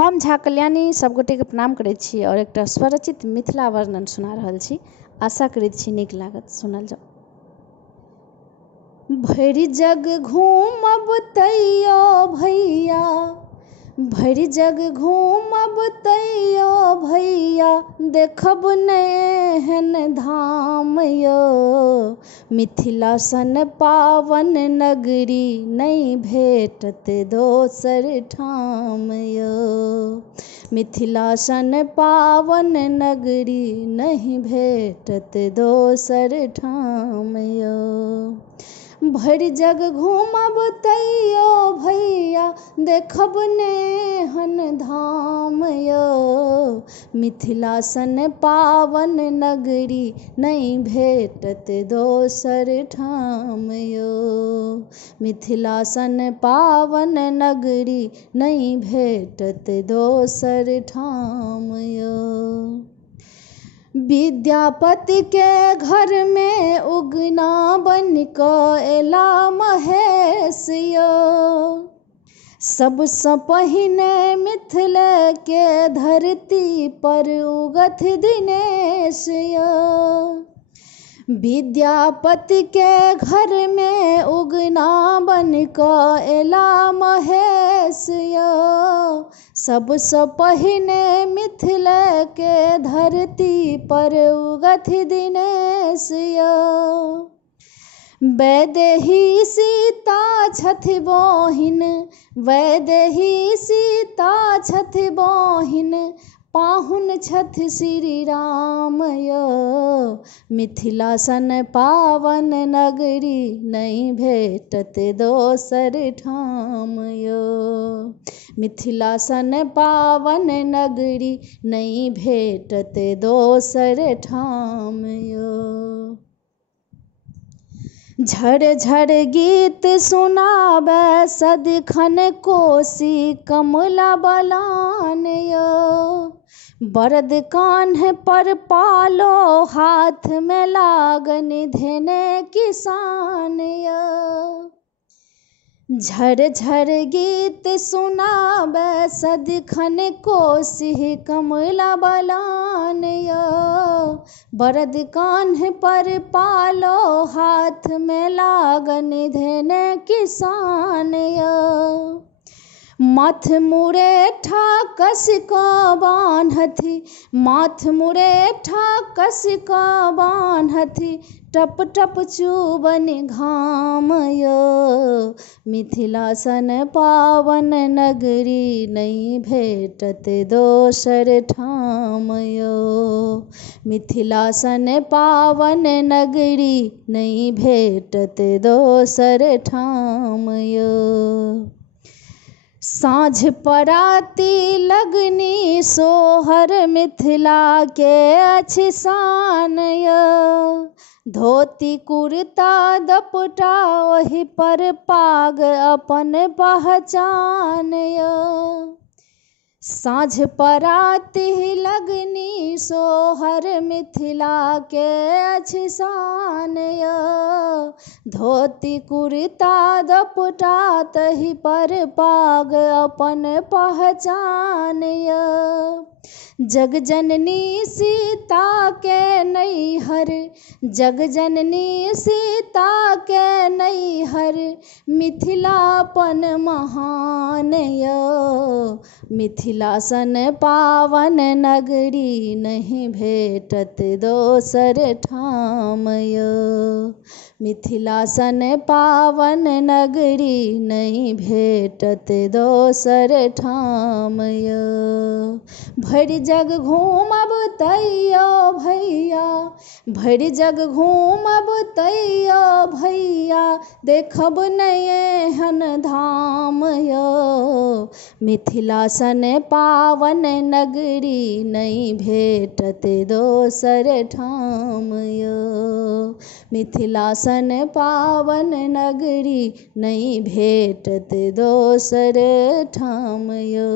हम झा कल्याणी सबगोटे के प्रणाम करै छी और एकटा स्वरचित मिथिला वर्णन सुना रहल छी। आशा करैत छी नीक लागत, सुनल जाओ। भरि जग घूमब तैयो भैया, भरि जग घूमब तैयो भैया, देखब नहि एहन धाम यौ। मिथिला सन पावन नगरी नहीं भेटत दोसर ठाम यौ। मिथिला सन पावन नगरी नहीं भेटत दोसर ठाम यौ। भरि जग घूमब तैयो भैया, देखब नहि एहन धाम यौ। मिथिला सन पावन नगरी नहीं भेटत दोसर ठाम यौ। मिथिला सन पावन नगरी नहीं भेटत दोसर ठाम यौ। विद्यापति के घर में उगना बन कऽ एला महेश यौ। सबसँ पहिने मिथिला के धरती पर उगथ दिनेश यौ। विद्यापति के घर में उगना बन कऽ एला महेश यौ। सबसँ पहिने मिथिला के धरती पर उगथ दिनेश यौ। वैदेही सीता छथि बहिन, वैदेही सीता छथि बहिन, पाहुन छथि श्री राम यौ। मिथिला सन पावन नगरी नहीं भेटत दोसर ठाम यौ। मिथिला सन पावन नगरी नहीं भेटत दोसर ठाम यौ। झर झर गीत सुनाबे सदिखन कोसी कमला बलान यौ। बरद कान्ह पर पालो, हाथ में लागन धेने किसान यौ। झर झर गीत सुनाबे सदिखन कोसी कमला बलान यौ। बरद कान्ह पर पालो, हाथ में लागन धेने किसान यौ। माथ मुरेठा कस कऽ बान्हथि, माथ मुरेठा कस कऽ बान्हथि, टप टप चुबन घाम यौ। मिथिला सन पावन नगरी नहीं भेटत दोसर ठाम यौ। मिथिला सन पावन नगरी नहीं भेटत दोसर ठाम यौ। साँझ पराती लगनी सोहर मिथिला के अछि शान यौ। धोती कुर्ता दपटा ओहि पर पाग अपन पहचान यौ। साँझ पराती लगनी सोहर मिथिला के अछि शान यौ। धोती कुर्ता दपटा तहि पर पाग अपन पहचान यौ। जग जननी सीता के नैहर, जग जननी सीता के नैहर, मिथिलापन महान यौ। मिथिला सन पावन नगरी नहीं भेटत दोसर ठाम यौ। मिथिला सन पावन नगरी नहीं भेटत दोसर ठाम यौ। भरि जग घूमब तैयो भैया, भरि जग घूमब तैयो भैया, देखब नहि एहन धाम यौ। मिथिला सन पावन नगरी नहीं भेटत दोसर ठाम यौ। मिथिला सन पावन नगरी नहीं भेटत दोसर ठाम यौ।